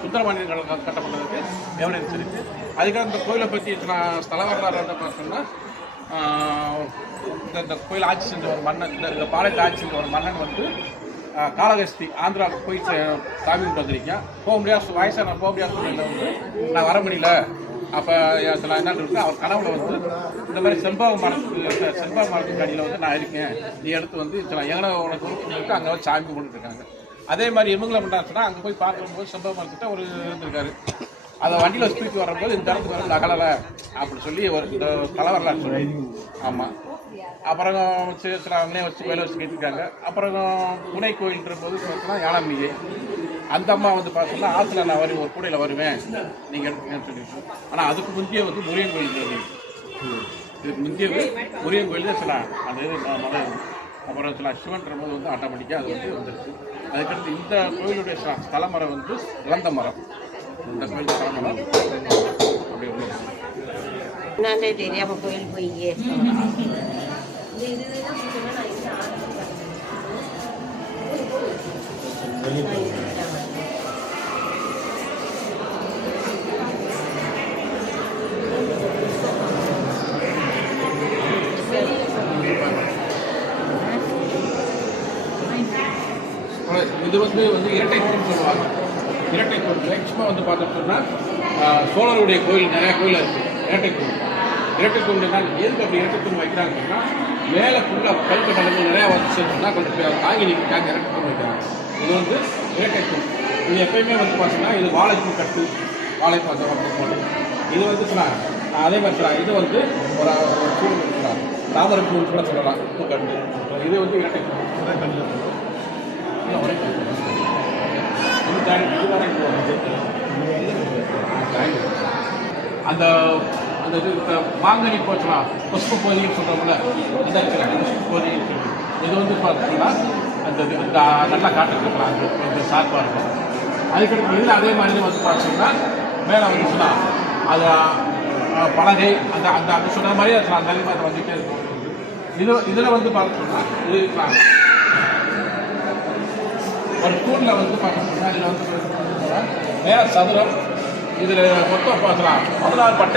Sundarapandian கட்டப்பட்டதுக்கு evidence இருக்குது. அதுக்காக இந்த கோயிலை பற்றி ஸ்தல வரலாறு வந்து பார்த்தோம்னா, இந்த கோயில் ஆட்சி செஞ்ச ஒரு மன்னன், இந்த பாளையத்தை ஆட்சி செஞ்ச ஒரு மன்னன் வந்து காளகஸ்தி ஆந்திராவுக்கு போய் சாமி கும்பிட்டு வந்திருக்கேன். போக முடியாது, வயசான போக முடியாத சூழ்நிலையில் வந்து நான் வர முடியல. அப்போ சில என்ன இருக்கு, அவர் கனவுல வந்து இந்த மாதிரி செண்பக மரத்துக்கு அடியில் வந்து நான் இருக்கேன், நீ எடுத்து வந்து சில எங்கன உனக்கு சொல்லிட்டு அங்கே வந்து சாமி கும்பிட்டு இருக்காங்க. அதே மாதிரி இவங்களை பண்ணுறாங்கன்னா அங்கே போய் பார்க்கும்போது செண்பக மரத்துக்கிட்ட ஒரு இருந்திருக்காரு. அதை வண்டியில் ஸ்பீட் வரும்போது இந்த இடத்துக்கு வந்து அகலலை அப்படின்னு சொல்லி ஒரு இந்த தலைவரலாறு சொல்லி. ஆமாம். அப்புறம் சில அவங்களே வச்சு கோயிலை வச்சு கேட்டுருக்காங்க. அப்புறம் துணை கோயில்ன்ற போது பார்த்தோன்னா யானம்பிகை அந்த அம்மா வந்து பார்த்தோம்னா ஆற்றுல நான் ஒரு கூடையில் வருவேன் நீங்கள் எடுத்துக்கன்னு சொல்லிட்டு. ஆனால் அதுக்கு முந்தைய வந்து முருகன் கோயில், இதுக்கு முந்தையது முருகன் கோயில் தான் சில அந்த இது மதம். அப்புறம் சில சிவன்ற போது வந்து ஆட்டோமேட்டிக்காக அது வந்து வந்துருக்கு. அதுக்கடுத்து இந்த கோயிலுடைய ஸ்தலமரம் வந்து இழந்த மரம். இந்த கோயில் ஸ்தலமரம் அப்படி உள்ள என்னன்னே தெரியாம கோயில் போய் இது வந்து இரட்டை தூண் சொல்லுவாங்க. இரட்டை தூண் மேக்சிமம் வந்து பார்த்தோம்னா சோழருடைய கோயில் நிறையா கோயில் இருக்குது. இரட்டை தூண் தான் எதுக்கு அப்படி இரட்டை தூண் வைக்கிறாங்க அப்படின்னா, மேலே ஃபுல்லாக கல்கட்டங்கள் நிறையா வந்து சேர்த்துனா கொண்டு போய் தாங்கி நிற்கிறாங்க. இரட்டை தூண் வைக்கிறாங்க. இது வந்து இரட்டை தூண். இது எப்பயுமே வந்து பார்த்தீங்கன்னா இது வாழைப்பூ கட்டு, வாழைப்பூ போட்டு இது வந்து சொன்னாங்க. அதே மாதிரி சொன்னாங்க இது வந்து ஒரு பூ சொல்லலாம், தாமரை பூ கூட சொல்லலாம், பூ கட்டு. இது வந்து இரட்டை தூண். அந்த அந்த இது மாங்கனி போச்சலாம் புஷ்ப போதின்னு சொல்கிறோம்ல, அந்த புஷ்ப போதின்னு சொல்லி இது வந்து பார்த்தீங்கன்னா அந்த நல்லா காட்டுக்கலாம். அந்த கொஞ்சம் ஷார்ப்பாக இருக்கும். அதுக்கடுத்து இதில் அதே மாதிரி வந்து பார்த்தீங்கன்னா மேலே வந்துச்சுன்னா அது பலகை அந்த அந்த அந்த சொன்ன மாதிரியே அந்த மாதிரி அதை வந்துகிட்டே இருக்கும். இதில் வந்து பார்த்தோம்னா இது ஒரு தூணில் வந்து பார்த்தோம்னா இதில் வந்து மேலே சதுரம். இதில் மொத்தம் பார்க்கலாம் 16 பட்டை.